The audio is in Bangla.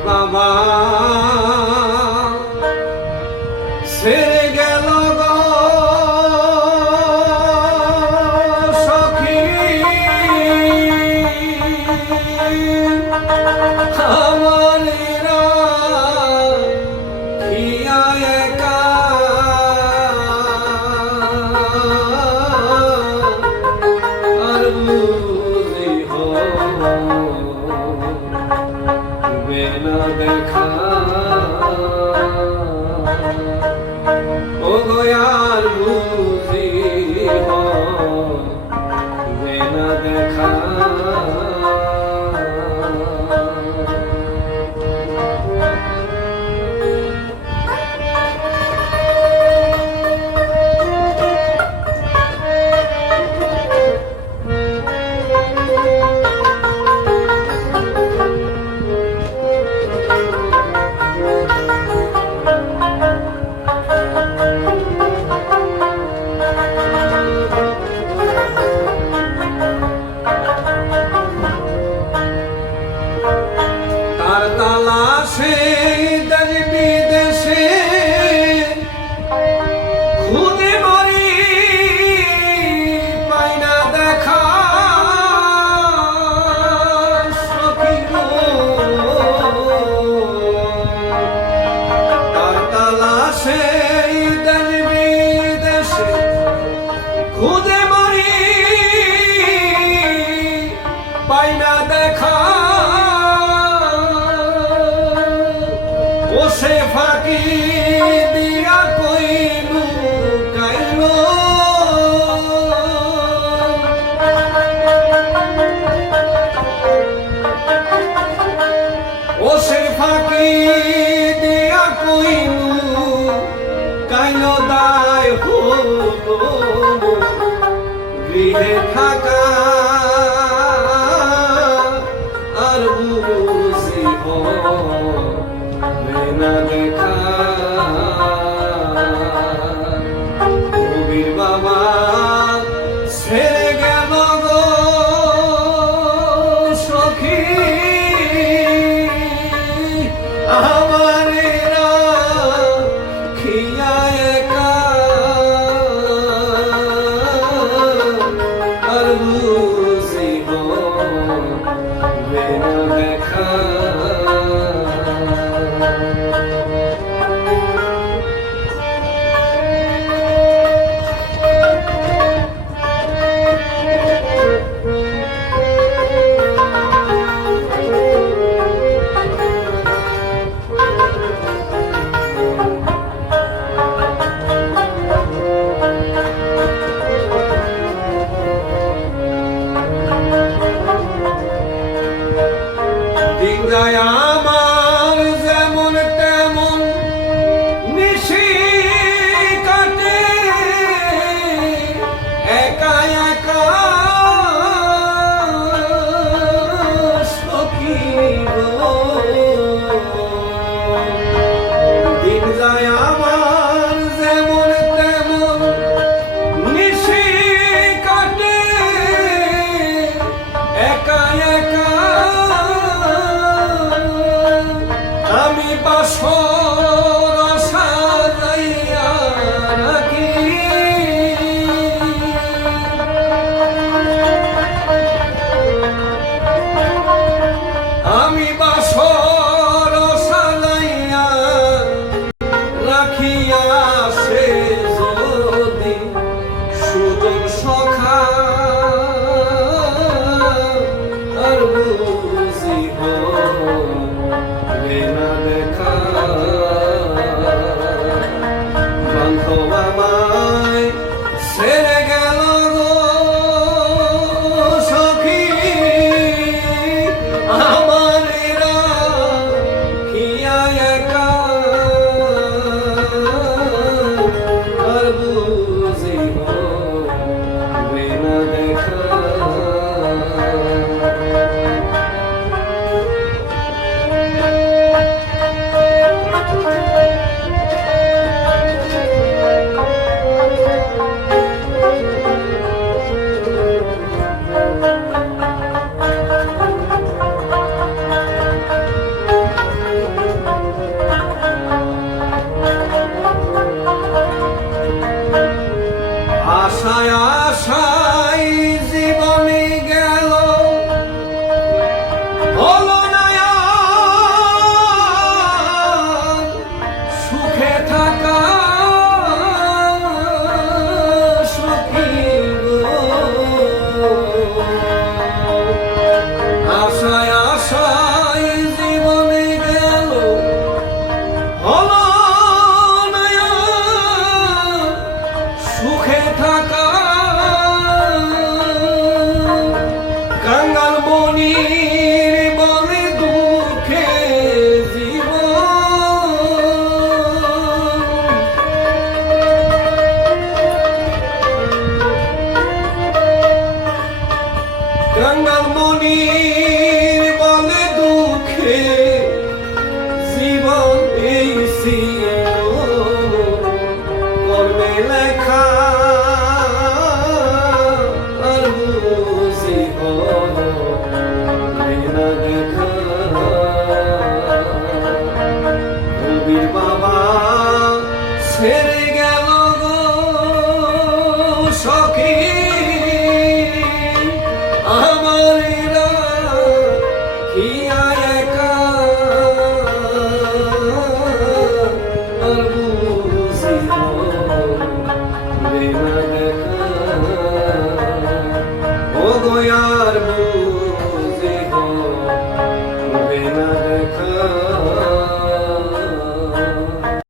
বাবা ছেড়ে গেল গো সখী আমার খিয়া একা আর বুঝি হবে না দেখা ও গোয়ার বুঝি হবে না দেখা তালাশে দেশ বিদেশে খুঁজে মরি পাই না দেখা সখী গো তার তালাশে দেশ বিদেশে খুঁজে মরি পাই না দেখা ওসে ফাঁকি দিয়া কইলু কাইলো ওসে ফাঁকি দিয়া কইলু কাইলো দায় হলো গৃহে থাকা আর বুঝিব না দেখা কবির বাবা ছেড়ে গেল গো সখী আমার খিয়া একা আর বুঝিব না দেখা আমার যেমন তেমন নিশি কাটে একা একা সখী গো দিন যায় আমার যেমন তেমন নিশি কাটে একা একা আমি বাসর সাজাইয়া রাখি আমি বাসর সাজাইয়া রাখিয়া সে যদি সুজন সখা আর বুঝিব না দেখা বান্ধব আমায় ছেড়ে